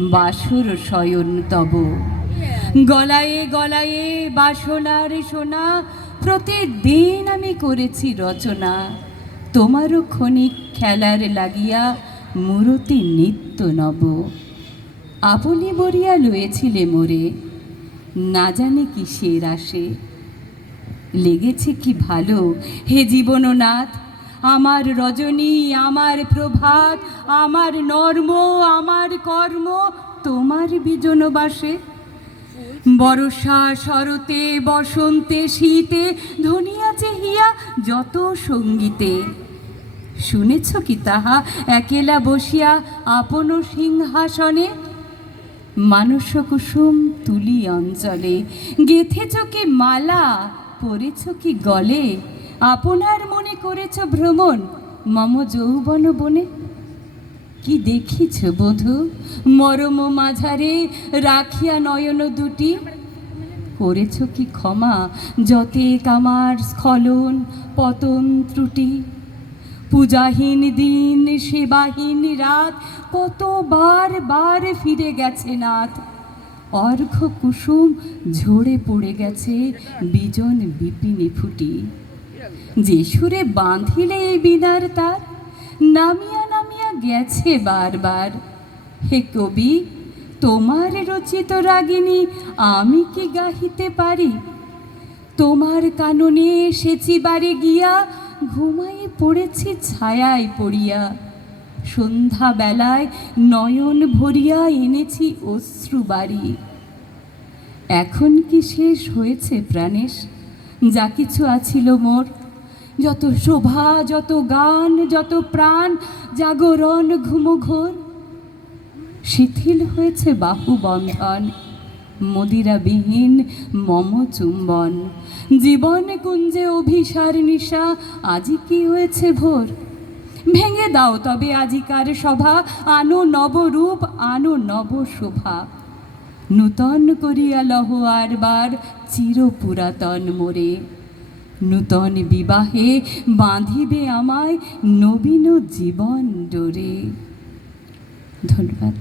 বাসর শয়ন তব। গলায়ে গলায়ে বাসনার সোনা, প্রতিদিন আমি করেছি রচনা। তোমারও ক্ষণিক খেলার লাগিয়া মূরতি নিত্য নব। আপনি বরিয়া লয়েছিলে মোরে, না জানি কিসের আসে। লেগেছে কি ভালো হে জীবননাথ আমার রজনী, আমার প্রভাত, আমার নর্ম, আমার কর্ম, তোমার বিজনবাসে বরষা শরতে, বসন্তে, শীতে ধনিয়াছে হিয়া যত সঙ্গীতে। শুনেছ কি তাহা? একেলা বসিয়া আপন সিংহাসনে। মানস কুসুম তুলি অঞ্চলে। গেথেছ কি মালা? পরেছ কি গলে? আপনার মনে করেছ ভ্রমণ? মম যৌবন বনে। কি দেখিছ বধূ? মরম মাঝারে রাখিয়া নয়ন দুটি। করেছ কি ক্ষমা? যতে কামার স্খলন পতন ত্রুটি। পূজাহীন দিন, সেবাহীন রাত, কতবার বার ফিরে গেছে নাথ। অর্ঘ কুসুম ঝরে পড়ে গেছে, বিজন বিপিনে ফুটি। যে সুরে বাঁধিলে এই বিনার তার, নামিয়া নামিয়া গেছে বারবার। হে কবি, তোমার রচিত রাগিনী আমি কি গাহিতে পারি? তোমার কাননে এসেছি বারে গিয়া ঘুমাইয়ে পড়েছি ছায়ায় পড়িয়া। সন্ধ্যা বেলায় নয়ন ভরিয়া এনেছি অশ্রু বাড়ি। এখন কি শেষ হয়েছে প্রাণেশ? যা কিছু আছিল মোর। যত শোভা, যত গান, যত প্রাণ, জাগরণ, ঘুমঘোর, শিথিল হয়েছে বাহু বন্ধন, মদিরাবিহীন মম চুম্বন। জীবন কুঞ্জে অভিসার নিশা, আজি কি হয়েছে ভোর? ভেঙে দাও তবে আজিকার সভা আনো নবরূপ, আনো নব শোভা নূতন করিয়া লহ আরবার চির পুরাতন মোরে। নূতন বিবাহে বাঁধিবে আমায় নবীন জীবন ডোরে। ধন্যবাদ।